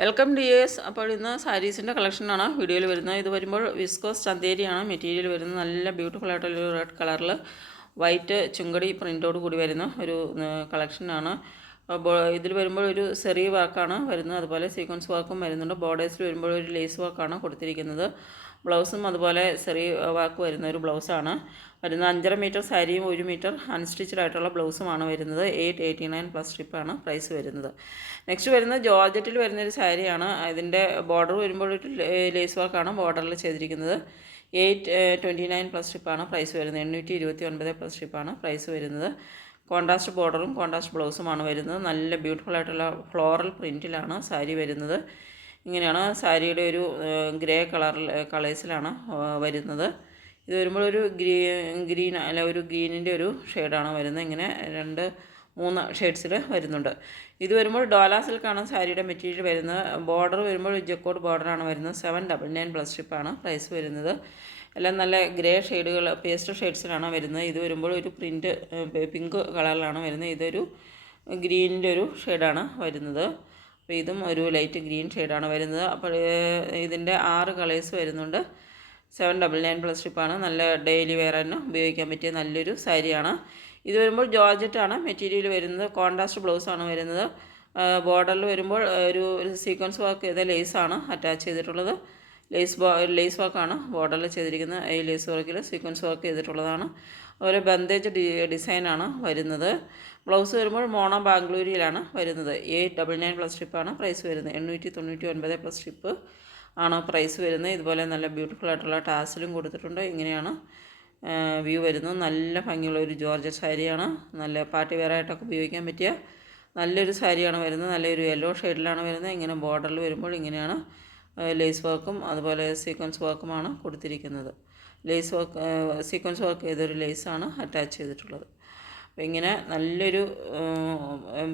Welcome dears. അപ്പോൾ ഇന്ന് സാരീസിൻ്റെ കളക്ഷനാണ് വീഡിയോയിൽ വരുന്നത്. ഇത് വരുമ്പോൾ വിസ്കോസ് ചന്തേരിയാണ് മെറ്റീരിയൽ വരുന്നത്. നല്ല ബ്യൂട്ടിഫുൾ ആയിട്ടുള്ളൊരു റെഡ് കളറിൽ വൈറ്റ് ചുങ്കടി പ്രിൻ്റോട് കൂടി വരുന്ന ഒരു കളക്ഷനാണ്. ഇതിൽ വരുമ്പോൾ ഒരു സെറി വർക്കാണ് വരുന്നത്, അതുപോലെ സീക്വൻസ് വർക്കും വരുന്നുണ്ട്. ബോർഡേഴ്സിൽ വരുമ്പോൾ ഒരു ലേസ് വർക്കാണ് കൊടുത്തിരിക്കുന്നത്. ബ്ലൗസും അതുപോലെ സെറി വർക്ക് വരുന്ന ഒരു ബ്ലൗസാണ് വരുന്നത്. 5.5 മീറ്റർ സാരിയും 1 മീറ്റർ അൺസ്റ്റിച്ചഡ് ആയിട്ടുള്ള ബ്ലൗസുമാണ് വരുന്നത്. 889 പ്ലസ് സ്ട്രിപ്പാണ് പ്രൈസ് വരുന്നത്. നെക്സ്റ്റ് വരുന്നത് ജോർജറ്റിൽ വരുന്നൊരു സാരിയാണ്. ഇതിൻ്റെ ബോർഡർ വരുമ്പോൾ ഒരു ലേസ് വർക്കാണ് ബോർഡറിൽ ചെയ്തിരിക്കുന്നത്. 829 പ്ലസ് സ്ട്രിപ്പാണ് പ്രൈസ് വരുന്നത്. 829 പ്ലസ് സ്ട്രിപ്പാണ് പ്രൈസ് വരുന്നത്. കോൺട്രാസ്റ്റ് ബോർഡറും കോൺട്രാസ്റ്റ് ബ്ലൗസുമാണ് വരുന്നത്. നല്ല ബ്യൂട്ടിഫുൾ ആയിട്ടുള്ള ഫ്ലോറൽ പ്രിൻറ്റിലാണ് സാരി വരുന്നത്. ഇങ്ങനെയാണ് സാരിയുടെ ഒരു ഗ്രേ കളേഴ്സിലാണ് വരുന്നത്. ഇത് വരുമ്പോൾ ഒരു ഗ്രീൻ അല്ല ഒരു ഗ്രീനിൻ്റെ ഒരു ഷെയ്ഡാണ് വരുന്നത്. ഇങ്ങനെ 2-3 ഷെയ്ഡ്സിൽ വരുന്നുണ്ട്. ഇത് വരുമ്പോൾ ഡോല സിൽക്കാണ് സാരിയുടെ മെറ്റീരിയൽ വരുന്നത്. ബോർഡർ വരുമ്പോൾ ജക്കോട്ട് ബോർഡറാണ് വരുന്നത്. 799 പ്ലസ് സ്ട്രിപ്പാണ് പ്രൈസ് വരുന്നത്. എല്ലാം നല്ല ഗ്രേ ഷെയ്ഡുകൾ, പേസ്റ്റൽ ഷെയ്ഡ്സിലാണ് വരുന്നത്. ഇത് വരുമ്പോൾ ഒരു പ്രിൻറ്റ് പിങ്ക് കളറിലാണ് വരുന്നത്. ഇതൊരു ഗ്രീനിൻ്റെ ഒരു ഷെയ്ഡാണ് വരുന്നത്. അപ്പോൾ ഇതും ഒരു ലൈറ്റ് ഗ്രീൻ ഷെയ്ഡാണ് വരുന്നത്. അപ്പോൾ ഇതിൻ്റെ 6 കളേഴ്സ് വരുന്നുണ്ട്. 799 പ്ലസ് സ്ട്രിപ്പാണ്. നല്ല ഡെയിലി വെയറിന് ഉപയോഗിക്കാൻ പറ്റിയ നല്ലൊരു സാരിയാണ്. ഇത് വരുമ്പോൾ ജോർജറ്റാണ് മെറ്റീരിയൽ വരുന്നത്. കോൺട്രാസ്റ്റ് ബ്ലൗസാണ് വരുന്നത്. ബോർഡറിൽ വരുമ്പോൾ ഒരു സീക്വൻസ് വർക്ക് ചെയ്ത ലേസാണ് അറ്റാച്ച് ചെയ്തിട്ടുള്ളത്. ലേസ് വർക്കാണ് ബോർഡറിൽ ചെയ്തിരിക്കുന്നത്. ഈ ലേസ് വർക്കിൽ സീക്വൻസ് വർക്ക് ചെയ്തിട്ടുള്ളതാണ്. അതുപോലെ ബന്ദേജ് ഡിസൈനാണ് വരുന്നത്. ബ്ലൗസ് വരുമ്പോൾ മോണോ ബാംഗ്ലൂരിയിലാണ് വരുന്നത്. 899 പ്ലസ് സ്ട്രിപ്പാണ് പ്രൈസ് വരുന്നത്. 899 പ്ലസ് സ്ട്രിപ്പ് ആണ് പ്രൈസ് വരുന്നത്. ഇതുപോലെ നല്ല ബ്യൂട്ടിഫുൾ ആയിട്ടുള്ള ടാസിലും കൊടുത്തിട്ടുണ്ട്. ഇങ്ങനെയാണ് വ്യൂ വരുന്നത്. നല്ല ഭംഗിയുള്ള ഒരു ജോർജറ്റ് സാരിയാണ്. നല്ല പാർട്ടി വെയറായിട്ടൊക്കെ ഉപയോഗിക്കാൻ പറ്റിയ നല്ലൊരു സാരിയാണ് വരുന്നത്. നല്ലൊരു യെല്ലോ ഷെയ്ഡിലാണ് വരുന്നത്. ഇങ്ങനെ ബോർഡറിൽ വരുമ്പോൾ ഇങ്ങനെയാണ് ലേസ് വർക്കും അതുപോലെ സീക്വൻസ് വർക്കുമാണ് കൊടുത്തിരിക്കുന്നത്. സീക്വൻസ് വർക്ക് ചെയ്തൊരു ലേസാണ് അറ്റാച്ച് ചെയ്തിട്ടുള്ളത്. അപ്പോൾ ഇങ്ങനെ നല്ലൊരു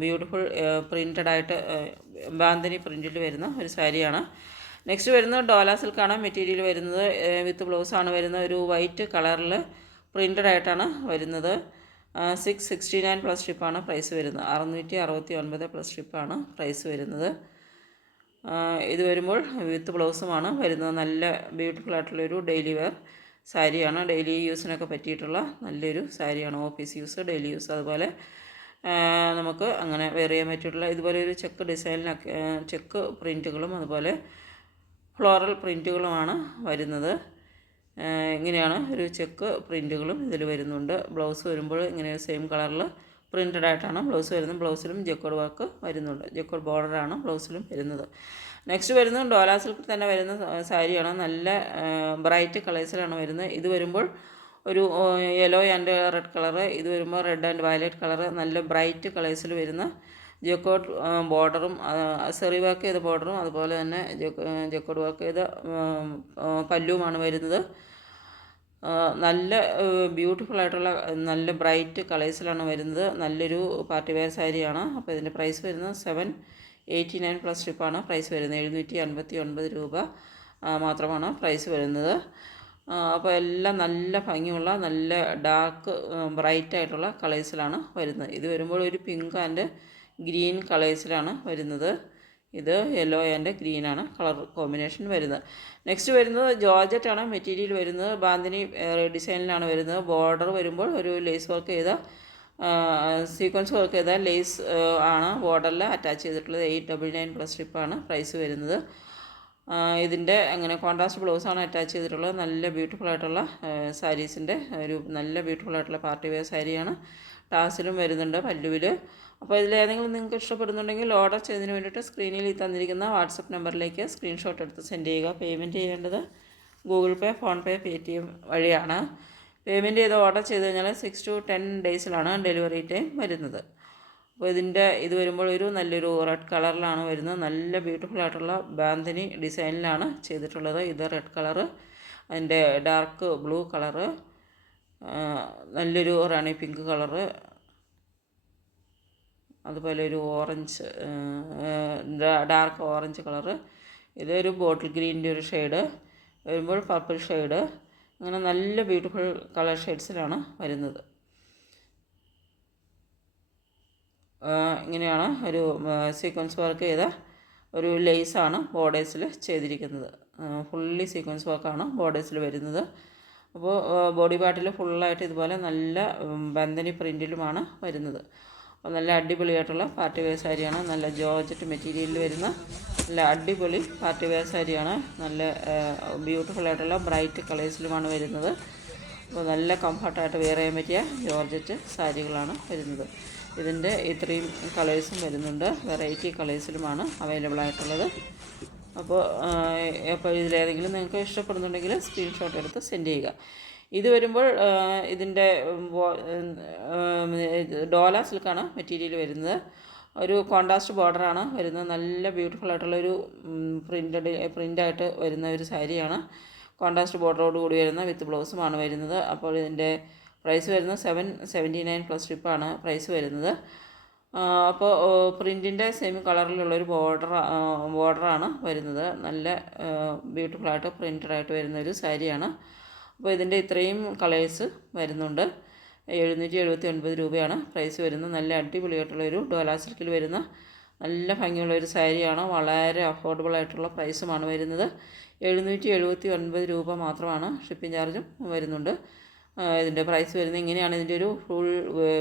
ബ്യൂട്ടിഫുൾ പ്രിൻറ്റഡായിട്ട് ബാന്തിനി പ്രിൻറ്റിൽ വരുന്ന ഒരു സാരിയാണ്. നെക്സ്റ്റ് വരുന്നത് ഡോല സിൽക്കാണ് മെറ്റീരിയൽ വരുന്നത്. വിത്ത് ബ്ലൗസാണ് വരുന്നത്. ഒരു വൈറ്റ് കളറിൽ പ്രിൻറ്റഡ് ആയിട്ടാണ് വരുന്നത്. 669 പ്ലസ് സ്ട്രിപ്പാണ് പ്രൈസ് വരുന്നത്. 669 പ്ലസ് സ്ട്രിപ്പാണ് പ്രൈസ് വരുന്നത്. ഇത് വരുമ്പോൾ വിത്ത് ബ്ലൗസുമാണ് വരുന്നത്. നല്ല ബ്യൂട്ടിഫുൾ ആയിട്ടുള്ളൊരു ഡെയിലി വെയർ സാരിയാണ്. ഡെയിലി യൂസിനൊക്കെ പറ്റിയിട്ടുള്ള നല്ലൊരു സാരിയാണ്. ഓഫീസ് യൂസ്, ഡെയിലി യൂസ്, അതുപോലെ നമുക്ക് അങ്ങനെ വെയർ ചെയ്യാൻ പറ്റിയിട്ടുള്ള ഇതുപോലെ ഒരു ചെക്ക് ഡിസൈനിലൊക്കെ ചെക്ക് പ്രിൻറ്റുകളും അതുപോലെ ഫ്ലോറൽ പ്രിൻറ്റുകളുമാണ് വരുന്നത്. ഇങ്ങനെയാണ് ഒരു ചെക്ക് പ്രിൻറ്റുകളും ഇതിൽ വരുന്നുണ്ട്. ബ്ലൗസ് വരുമ്പോൾ ഇങ്ങനെ സെയിം കളറിൽ പ്രിൻറ്റഡ് ആയിട്ടാണ് ബ്ലൗസ് വരുന്നത്. ബ്ലൗസിലും ജക്കോഡ് വർക്ക് വരുന്നുണ്ട്. ജക്കോഡ് ബോർഡറാണ് ബ്ലൗസിലും വരുന്നത്. നെക്സ്റ്റ് വരുന്നത് ഡോല സിൽക്കിൽ തന്നെ വരുന്ന സാരിയാണ്. നല്ല ബ്രൈറ്റ് കളേഴ്സിലാണ് വരുന്നത്. ഇത് വരുമ്പോൾ ഒരു യെല്ലോ ആൻഡ് റെഡ് കളറ്, ഇത് വരുമ്പോൾ റെഡ് ആൻഡ് വയലറ്റ് കളറ്, നല്ല ബ്രൈറ്റ് കളേഴ്സിൽ വരുന്ന ജക്കോഡ് ബോർഡറും സെറി വർക്ക് ചെയ്ത ബോർഡറും അതുപോലെ തന്നെ ജക്കോഡ് വർക്ക് ചെയ്ത പല്ലുമാണ് വരുന്നത്. നല്ല ബ്യൂട്ടിഫുൾ ആയിട്ടുള്ള നല്ല ബ്രൈറ്റ് കളേഴ്സിലാണ് വരുന്നത്. നല്ലൊരു പാർട്ടി വെയർ സാരിയാണ്. അപ്പോൾ ഇതിൻ്റെ പ്രൈസ് വരുന്നത് 789 പ്ലസ് സ്ട്രിപ്പാണ് പ്രൈസ് വരുന്നത്. 759 രൂപ മാത്രമാണ് പ്രൈസ് വരുന്നത്. അപ്പോൾ എല്ലാം നല്ല ഭംഗിയുള്ള നല്ല ഡാർക്ക് ബ്രൈറ്റ് ആയിട്ടുള്ള കളേഴ്സിലാണ് വരുന്നത്. ഇത് വരുമ്പോൾ ഒരു പിങ്ക് ആൻഡ് ഗ്രീൻ കളേഴ്സിലാണ് വരുന്നത്. ഇത് യെല്ലോ ആൻഡ് ഗ്രീനാണ് കളർ കോമ്പിനേഷൻ വരുന്നത്. നെക്സ്റ്റ് വരുന്നത് ജോർജറ്റാണ് മെറ്റീരിയൽ വരുന്നത്. ബാന്തിനി ഡിസൈനിലാണ് വരുന്നത്. ബോർഡർ വരുമ്പോൾ ഒരു ലേസ് വർക്ക് ചെയ്ത സീക്വൻസ് വർക്ക് ചെയ്ത ലേസ് ആണ് ബോർഡറിൽ അറ്റാച്ച് ചെയ്തിട്ടുള്ളത്. 899 പ്ലസ് സ്ട്രിപ്പാണ് പ്രൈസ് വരുന്നത്. ഇതിൻ്റെ അങ്ങനെ കോൺട്രാസ്റ്റ് ബ്ലൗസാണ് അറ്റാച്ച് ചെയ്തിട്ടുള്ളത്. നല്ല ബ്യൂട്ടിഫുൾ ആയിട്ടുള്ള സാരീസിൻ്റെ ഒരു നല്ല ബ്യൂട്ടിഫുൾ ആയിട്ടുള്ള പാർട്ടി വെയർ സാരിയാണ്. ടാസിലും വരുന്നുണ്ട് പല്ലുവിൽ. അപ്പോൾ ഇതിലേതെങ്കിലും നിങ്ങൾക്ക് ഇഷ്ടപ്പെടുന്നുണ്ടെങ്കിൽ ഓർഡർ ചെയ്തതിന് വേണ്ടിയിട്ട് സ്ക്രീനിൽ തന്നിരിക്കുന്ന വാട്സപ്പ് നമ്പറിലേക്ക് സ്ക്രീൻഷോട്ട് എടുത്ത് സെൻഡ് ചെയ്യുക. പേയ്മെൻറ്റ് ചെയ്യേണ്ടത് ഗൂഗിൾ പേ, ഫോൺപേ, പേടിഎം വഴിയാണ്. പേയ്മെൻറ്റ് ചെയ്ത് ഓർഡർ ചെയ്ത് കഴിഞ്ഞാൽ 6 to 10 ഡേയ്സിലാണ് ഡെലിവറി ടൈം വരുന്നത്. അപ്പോൾ ഇത് വരുമ്പോൾ ഒരു നല്ലൊരു റെഡ് കളറിലാണ് വരുന്നത്. നല്ല ബ്യൂട്ടിഫുൾ ആയിട്ടുള്ള ബാന്തിനി ഡിസൈനിലാണ് ചെയ്തിട്ടുള്ളത്. ഇത് റെഡ് കളറ്, അതിൻ്റെ ഡാർക്ക് ബ്ലൂ കളറ്, നല്ലൊരു റാണി പിങ്ക് കളറ്, അതുപോലെ ഒരു ഓറഞ്ച്, ഡാർക്ക് ഓറഞ്ച് കളറ്, ഇതൊരു ബോട്ടിൽ ഗ്രീനിൻ്റെ ഒരു ഷെയ്ഡ് വരുമ്പോൾ പർപ്പിൾ ഷെയ്ഡ്, അങ്ങനെ നല്ല ബ്യൂട്ടിഫുൾ കളർ ഷെയ്ഡ്സിലാണ് വരുന്നത്. ഇങ്ങനെയാണ് ഒരു സീക്വൻസ് വർക്ക് ചെയ്ത ഒരു ലേസാണ് ബോർഡേഴ്സിൽ ചെയ്തിരിക്കുന്നത്. ഫുള്ളി സീക്വൻസ് വർക്കാണ് ബോർഡേഴ്സിൽ വരുന്നത്. അപ്പോൾ ബോഡി പാർട്ടിൽ ഫുള്ളായിട്ട് ഇതുപോലെ നല്ല ബന്ദനി പ്രിൻറ്റിലുമാണ് വരുന്നത്. അപ്പോൾ നല്ല അടിപൊളിയായിട്ടുള്ള പാർട്ടി വെയർ സാരിയാണ്. നല്ല ജോർജറ്റ് മെറ്റീരിയലിൽ വരുന്ന നല്ല അടിപൊളി പാർട്ടി വെയർ സാരിയാണ്. നല്ല ബ്യൂട്ടിഫുള്ളായിട്ടുള്ള ബ്രൈറ്റ് കളേഴ്സിലുമാണ് വരുന്നത്. അപ്പോൾ നല്ല കംഫർട്ടായിട്ട് വെയർ ചെയ്യാൻ പറ്റിയ ജോർജറ്റ് സാരികളാണ് വരുന്നത്. ഇതിൻ്റെ ഇത്രയും കളേഴ്സും വരുന്നുണ്ട്. വെറൈറ്റി കളേഴ്സിലുമാണ് അവൈലബിൾ ആയിട്ടുള്ളത്. അപ്പോൾ ഇതിലേതെങ്കിലും നിങ്ങൾക്ക് ഇഷ്ടപ്പെടുന്നുണ്ടെങ്കിൽ സ്ക്രീൻഷോട്ട് എടുത്ത് സെൻഡ് ചെയ്യുക. ഇത് വരുമ്പോൾ ഇതിൻ്റെ ഡോല സിൽക്കാണ് മെറ്റീരിയൽ ഒരു കോൺട്രാസ്റ്റ് ബോർഡറാണ് വരുന്നത്. നല്ല ബ്യൂട്ടിഫുള്ളായിട്ടുള്ളൊരു പ്രിൻ്റായിട്ട് വരുന്ന ഒരു സാരിയാണ്. കോൺട്രാസ്റ്റ് ബോർഡറോട് കൂടി വരുന്ന വിത്ത് ബ്ലൗസുമാണ് വരുന്നത്. അപ്പോൾ ഇതിൻ്റെ പ്രൈസ് വരുന്നത് 779 പ്ലസ് ഷിപ്പാണ് പ്രൈസ് വരുന്നത്. അപ്പോൾ പ്രിൻറ്റിൻ്റെ സെയിം കളറിലുള്ളൊരു ബോർഡറാണ് വരുന്നത്. നല്ല ബ്യൂട്ടിഫുള്ളായിട്ട് പ്രിൻറ്റഡായിട്ട് വരുന്നൊരു സാരിയാണ്. അപ്പോൾ ഇതിൻ്റെ ഇത്രയും കളേഴ്സ് വരുന്നുണ്ട്. 779 രൂപയാണ് പ്രൈസ് വരുന്നത്. നല്ല അടിപൊളിയായിട്ടുള്ളൊരു ഡോല സിൽക്കിൽ വരുന്ന നല്ല ഭംഗിയുള്ളൊരു സാരിയാണ്. വളരെ അഫോർഡബിൾ ആയിട്ടുള്ള പ്രൈസുമാണ് വരുന്നത്. 779 രൂപ മാത്രമാണ്. ഷിപ്പിംഗ് ചാർജും വരുന്നുണ്ട്. ഇതിൻ്റെ പ്രൈസ് വരുന്നത് ഇങ്ങനെയാണ്. ഇതിൻ്റെ ഒരു ഫുൾ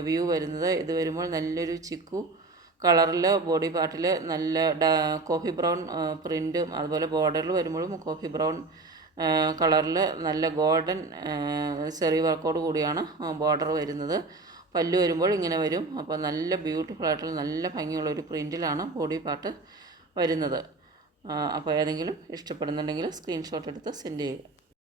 വ്യൂ വരുന്നത്. ഇത് വരുമ്പോൾ നല്ലൊരു ചിക്കു കളറിൽ ബോഡി പാർട്ടിൽ നല്ല കോഫി ബ്രൗൺ പ്രിൻറ്റും, അതുപോലെ ബോർഡറിൽ വരുമ്പോഴും കോഫി ബ്രൗൺ കളറിൽ നല്ല ഗോൾഡൻ സെറി വർക്കോട് കൂടിയാണ് ബോർഡർ വരുന്നത്. പല്ല് വരുമ്പോൾ ഇങ്ങനെ വരും. അപ്പോൾ നല്ല ബ്യൂട്ടിഫുള്ളായിട്ടുള്ള നല്ല ഭംഗിയുള്ളൊരു പ്രിൻറ്റിലാണ് ബോഡി പാർട്ട് വരുന്നത്. അപ്പോൾ ഏതെങ്കിലും ഇഷ്ടപ്പെടുന്നുണ്ടെങ്കിൽ സ്ക്രീൻഷോട്ട് എടുത്ത് സെൻഡ് ചെയ്യുക.